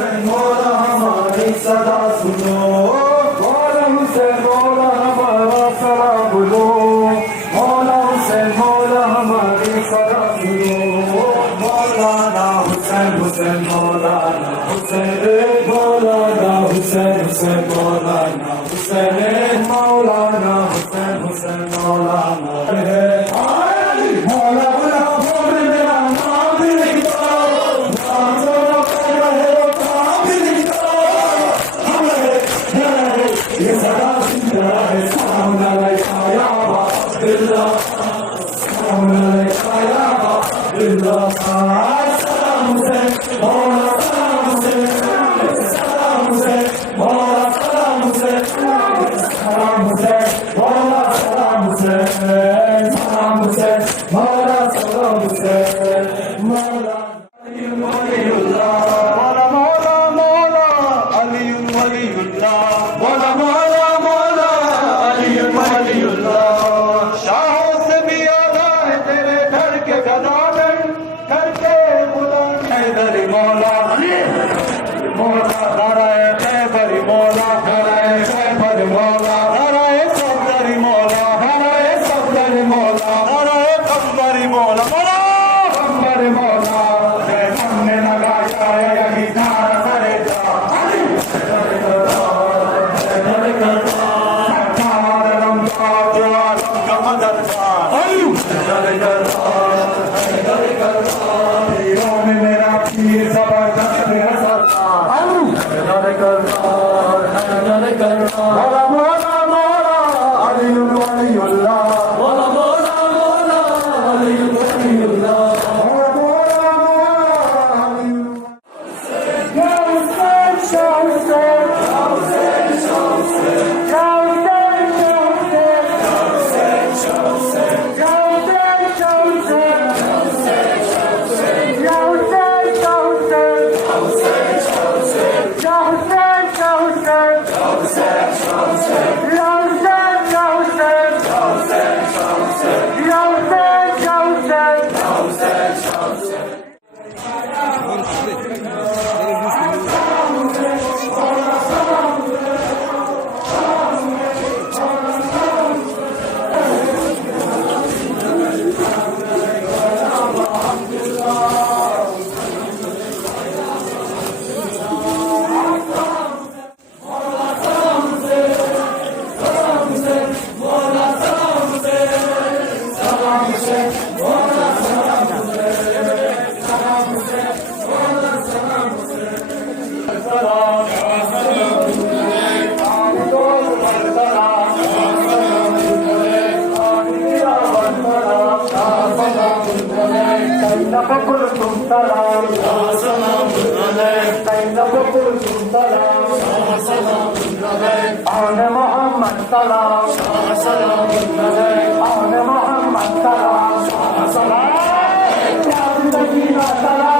حسین مولا ہماری صدا سنو، مولا حسین مولا ہمارا سرا بولو، مولا حسین مولا ہماری صدا سنو، مولانا حسین حسین مولانا حسین مولانا حسین حسین مولانا حسین مولانا حسین حسین مولانا مولا بلا بول میرا نام بھی لکھ دو، نام سونا پڑ رہے ہو کام بھی لکھ دو، ہمارے یہ صدا سن رہا ہے سلام علیکہ یا عبداللہ، سلام علیکہ یا عبداللہ، سلام حسین مولا سلام حسین، سلام حسین مولا سلام حسین، سلام حسین مولا سلام حسین، سلام حسین مولا سلام حسین، مولا علی ولی اللہ، مولا مولا مولا علی ولی اللہ، مولا مولا مولا علی ولی اللہ، شاہوں سے بھی آدھا ہے تیرے گھر کے گداگر، گھر کے غلام حیدر مولا علی مولا نعرہ خیبر مولا، نعرہ خیبر مولا، نعرہ صفدر مولا، نعرہ صفدر مولا، نعرہ قمبر مولا، مولا قمبر مولا، ہم نے لگایا ہے یہی نعرہ سرے جا علی حیدر کرار، حیدر کرار، ہمارا رمضان جو عالم کا مددگار علی حیدر کرار، حیدر کرار، یوم میرا پیر زبردست ہے سرکار علی حیدر کرار، حیدر کرار، مولا مولا مولا علی ولی اللہ، مولا مولا مولا علی ولی اللہ، مولا مولا مولا علی یا حسین شاہ حسین، یا حسین شاہ حسین، یا حسین شاہ حسین، یا حسین شاہ حسین، یا حسین شاہ حسین، یا حسین شاہ حسین، یا حسین شاہ حسین، یا حسین شاہ حسین، یا حسین شاہ حسین، یا حسین شاہ حسین، یا حسین شاہ حسین، یا حسین شاہ حسین، آن محمد سلام، سلام آن محمد سلام، سلام یا زندگی کا سلام،